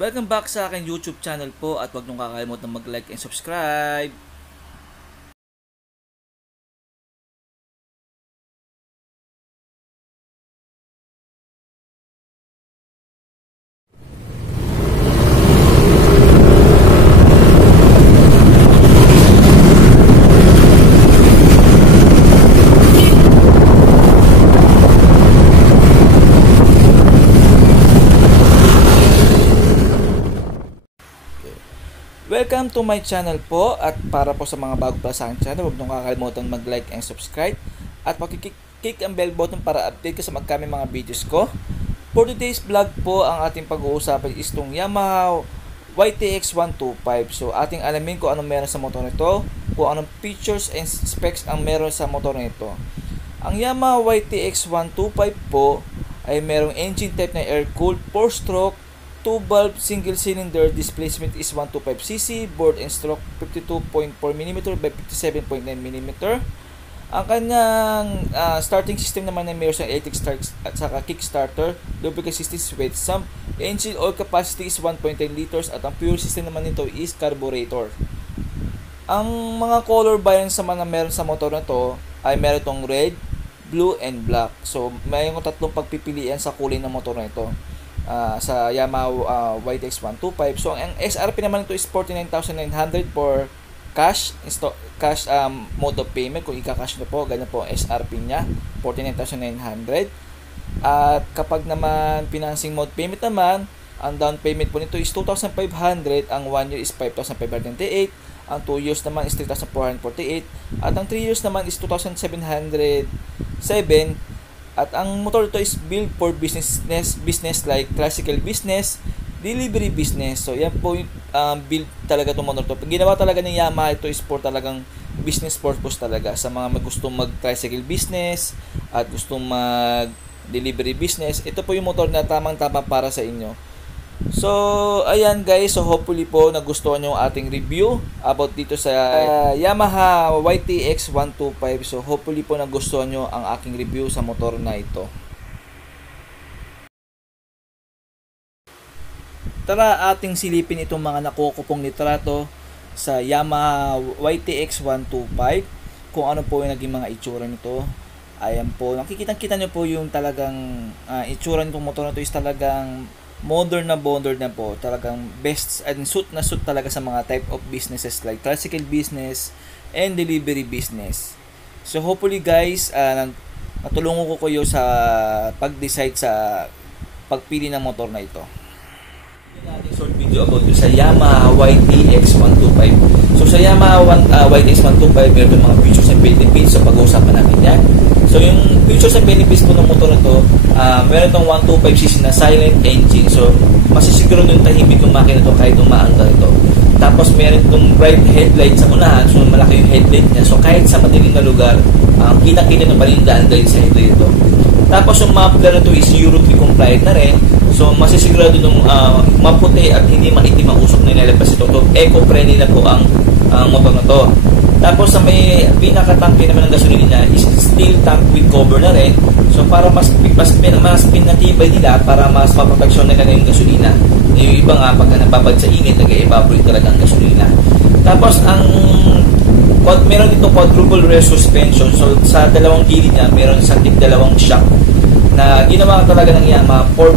Welcome back sa aking YouTube channel po at huwag niyong kakalimutan mag-like and subscribe. Welcome to my channel po at para po sa mga bago pa sa aking channel, huwag niyong kakalimutan mag-like and subscribe at pakiklik ang bell button para update ka sa magkaming mga videos ko. For today's vlog po, ang ating pag-uusapan is itong Yamaha YTX 125. So ating alamin kung anong meron sa motor nito, kung anong features and specs ang meron sa motor nito. Ang Yamaha YTX 125 po ay merong engine type na air-cooled 4-stroke 2-valve single-cylinder, displacement is 125cc, board and stroke 52.4mm by 57.9mm. Ang kanyang starting system naman ay mayroon sa electric start at saka kickstarter, lubricant system is wet sump, engine oil capacity is 1.10 liters at ang fuel system naman nito is carburetor. Ang mga color variants naman na meron sa motor na to ay meron itong red, blue, and black. So mayroon tatlong pagpipilian sa kulay ng motor na ito. Sa Yamaha YTX 125. So ang SRP naman ito is 49,900 for cash mode of payment. Kung ika-cash nyo po, ganyan po ang SRP nya, 49,900. At kapag naman financing mode payment naman, ang down payment po nito is 2,500, ang 1 year is 5,598, ang 2 years naman is 3,448, at ang 3 years naman is 2,707. At ang motor ito is built for business like classical business, delivery business. So yan po yung build talaga itong motor ito. Ginawa talaga ng Yamaha ito is for talagang business purpose talaga. Sa mga gustong mag-tricycle business at gustong mag-delivery business, ito po yung motor na tamang-tama para sa inyo. So, ayan guys. So, hopefully po nagustuhan nyo ating review about dito sa Yamaha YTX 125. So, hopefully po nagustuhan nyo ang aking review sa motor na ito. Tara ating silipin itong mga nakukupong litrato sa Yamaha YTX 125. Kung ano po yung naging mga itsura nito. Ayan po. Nakikita nyo po yung talagang itsura nitong motor na ito is talagang modern na po, talagang best and suit talaga sa mga type of businesses like tricycle business and delivery business. So hopefully guys, natulungan ko kayo sa pag-decide sa pagpili ng motor na ito. Nating short video about sa Yamaha YTX 125. So sa Yamaha YTX 125, meron mga features and benefits, so pag-uusapan natin yan. So yung features and benefits po ng motor na to, meron itong 125cc na silent engine. So masisiguro yung tahimik yung makina to kahit umaandar ito. Tapos meron itong bright headlight sa unahan, so malaki yung headlight niya. So kahit sa madilim na lugar, kita-kita na pa rin yung daan dahil sa headlight ito. Tapos yung muffler na to is Euro 3 compliant na rin. So masisigurado nung maputi at hindi maitim ang usok na nilalabas ito. So eco-friendly na po ang motor na to. Tapos sa may pinakatangke naman ng gasolina is steel tank with cover na rin. So para mas pinatibay nila, para mas maproteksyon nila yung gasolina. Yung iba nga pag nababad sa init, nag-evaporate talaga ang gasolina. Tapos meron dito quadruple rear suspension. So sa dalawang gilid niya, meron isang dalawang shock na ginawa talaga ng Yamaha for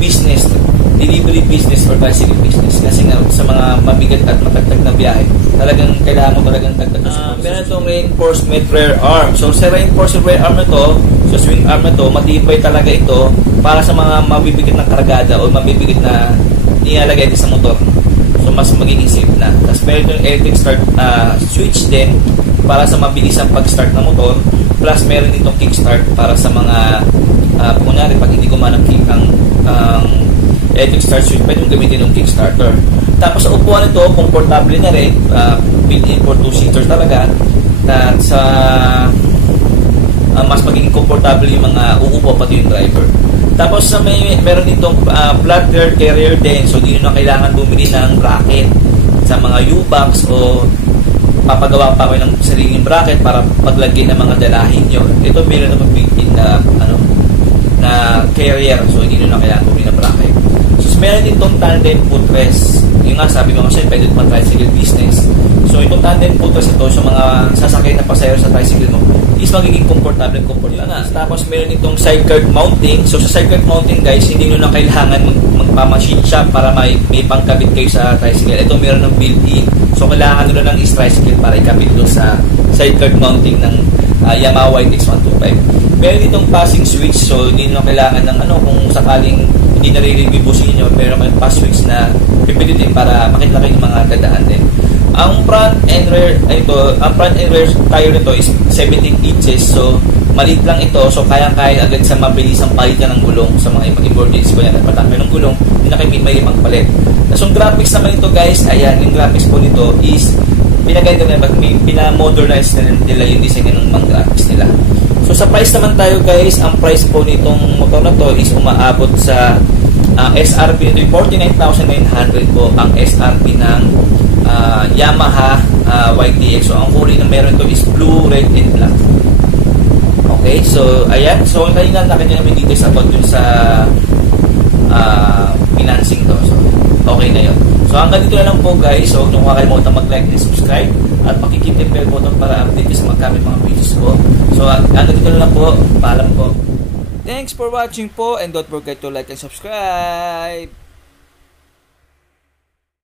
business, delivery business or tricycle business. Kasi nga sa mga mabigat at matagtag na biyahe, talagang kailangan mo talagang dagdag na meron itong reinforcement rear arm. So sa reinforcement rear arm na to, sa swing arm na to, matibay talaga ito para sa mga mabibigat na kargada o mabibigat na nilalagay sa motor. So mas magiging safe na. Tapos meron itong electric start switch din para sa mabilis ang pag-start ng motor. Plus meron itong kickstart para sa mga kunyari pag hindi gumana ang electric start switch, pwede mong gamitin yung kickstarter. Tapos sa upuan ito, komportable na rin, built-in for 2-seaters talaga. At sa mas magiging komportable yung mga uupo pati yung driver. Tapos sa meron ditong flat rear carrier din, so hindi na kailangan bumili ng bracket sa mga U-box o papagawa pa kayo ng sariling bracket para paglagyan ng mga dalahin nyo. Ito meron naman built-in na carrier, so hindi na kailangan bumili ng bracket. So meron din itong tandem footrest. Yung nga, sabi ko kasi, pwede pa tricycle business. So, itong tandem footrest ito sa mga sasakay na pasahero sa tricycle mo is magiging komportable nga. Tapos, meron itong side curve mounting. So, sa side curve mounting, guys, hindi nyo na kailangan magpa-machine shop para may pangkabit kayo sa tricycle. Ito, meron ng built-in. So, kailangan nyo lang is tricycle para ikabit doon sa side curve mounting ng Yamaha YTX125. Meron itong passing switch. So, hindi nyo kailangan ng kung sakaling hindi nare-review po sa inyo, pero may pass switch na pipilitin para makita kayo ng mga dadaan din. Ang front and rear tire nito is 17 inches. So, maliit lang ito. So, kayang-kaya agad sa mabilisang palitan ng gulong sa mga emergency ko yan. At patangkay ng gulong, hindi na kayo may magpalit. So, yung graphics naman ito, guys, ayan, yung graphics po nito is pina-modernize na nila yung design ng mga graphics nila. So, sa price naman tayo, guys, ang price po nitong motor na to is umaabot sa SRP nito, 49,900 po ang SRP ng Yamaha YTX. So, ang kulay na meron ito is blue, red, and black. Okay, so, ayan. So, kanina nakita namin details about dun sa financing to. So, okay na yun. So, hanggang dito na lang po, guys. So, huwag nyo kakalimutan mag-like and subscribe at makikip yung bell button para update sa magkamit mga videos ko. So, hanggang dito na lang po. Paalam po. Thanks for watching po and don't forget to like and subscribe.